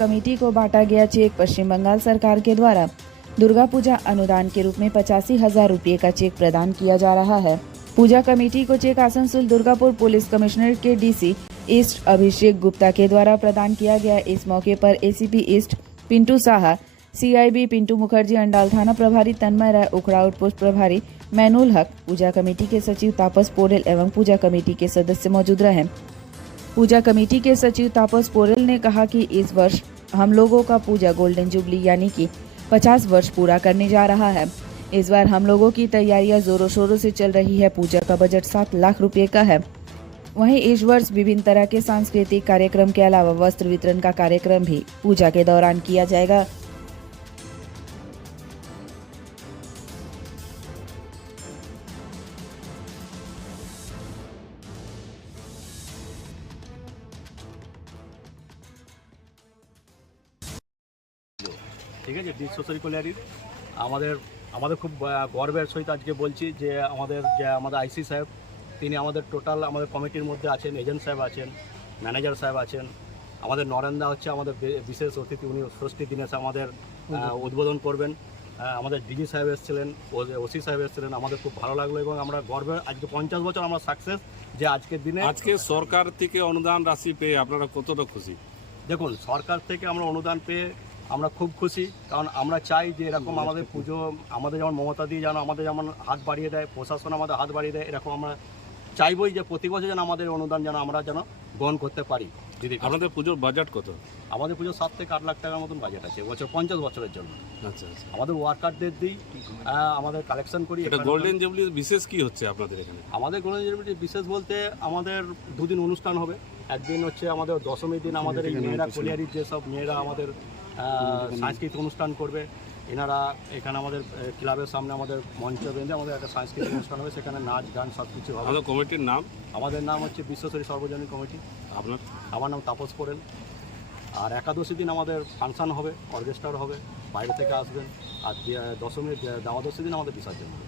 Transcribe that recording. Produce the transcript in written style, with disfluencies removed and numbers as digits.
Committee को बांटा गया चेक पश्चिम बंगाल सरकार के द्वारा दुर्गा पूजा अनुदान के रूप में 85,000 रुपये का चेक प्रदान किया जा रहा है। पूजा कमेटी को check Asansol Durgapur police commissionerate के डीसी ईस्ट अभिषेक गुप्ता के द्वारा प्रदान किया गया। इस मौके पर ACP east Pintu Saha, CIB Pintu Mukherjee, Andal थाना प्रभारी तन्मय राय, उखड़ा आउटपोस्ट प्रभारी मैनुल हक, पूजा कमेटी के सचिव तापस पोरेल एवं पूजा कमेटी के सदस्य मौजूद रहे। पूजा कमेटी के सचिव तापस पोरेल ने कहा कि इस वर्ष हम लोगों का पूजा गोल्डन जुबली यानी कि 50 वर्ष पूरा करने जा रहा है। इस बार हम लोगों की तैयारियां जोरों शोरों से चल रही है। पूजा का बजट 7 लाख रुपए का है। वहीं इस वर्ष विभिन्न तरह के सांस्कृतिक कार्यक्रम के अलावा वस्त्र वितरण का कार्यक्रम भी पूजा के दौरान किया जाएगा। ঠিক আছে, বিশ্বসরী কল্যাণীর আমাদের খুব গর্বের সহিত আজকে বলছি যে আমাদের আইসি সাহেব তিনি আমাদের টোটাল আমাদের কমিটির মধ্যে আছেন, এজেন্ট সাহেব আছেন, ম্যানেজার সাহেব আছেন। আমাদের নরেন্দা হচ্ছে আমাদের বিশেষ অতিথি, উনি ষষ্ঠী দিনে আমাদের উদ্বোধন করবেন। আমাদের ডিজি সাহেব এসেছিলেন, ওসি সাহেব এসেছিলেন। আমাদের খুব ভালো লাগলো এবং আমরা গর্বের আজকে 50 বছর আমরা সাকসেস যে আজকের দিনে। আজকে সরকার থেকে অনুদান রাশি পেয়ে আপনারা কতটা খুশি? দেখুন, সরকার থেকে আমরা অনুদান পেয়ে আমরা খুব খুশি, কারণ আমরা চাই যে এরকম আমাদের পুজো আমাদের যেমন মমতা দিয়ে যেন আমাদের যেমন হাত বাড়িয়ে দেয়, প্রশাসন আমাদের হাত বাড়িয়ে দেয়, এরকম আমরা চাইবই যে প্রতি বছর যেন আমাদের অনুদান যেন আমরা যেন গ্রহণ করতে পারি। দিদি, আপনাদের পুজোর বাজেট কত? আমাদের পুজো 7 থেকে 8 লাখ টাকার মতন বাজেট আছে বছর 50 বছরের জন্য। আচ্ছা আচ্ছা। আমাদের ওয়ার্কারদের দিই, আমাদের কালেকশন করি। এটা গোল্ডেন জুবলি বিশেষ কি হচ্ছে আপনাদের এখানে? আমাদের গোল্ডেন জুবলি বিশেষ বলতে আমাদের 2 দিন অনুষ্ঠান হবে। একদিন হচ্ছে আমাদের দশমীর দিন আমাদের এই মেয়েরা কলিয়ারির যেসব মেয়েরা আমাদের সাংস্কৃতিক অনুষ্ঠান করবে, এনারা এখানে আমাদের ক্লাবের সামনে আমাদের মঞ্চ বেঁধে আমাদের একটা সাংস্কৃতিক অনুষ্ঠান হবে, সেখানে নাচ গান সব কিছু হবে। আমাদের কমিটির নাম? আমাদের নাম হচ্ছে বিশ্বসরী সর্বজনীন কমিটি। আমার নাম তাপস পোরেল। আর একাদশী দিন আমাদের ফাংশন হবে, অর্কেস্ট্রার হবে, বাইরে থেকে আসবেন। আর দশমীর দ্বাদশী দিন আমাদের বিসর্জন হবে।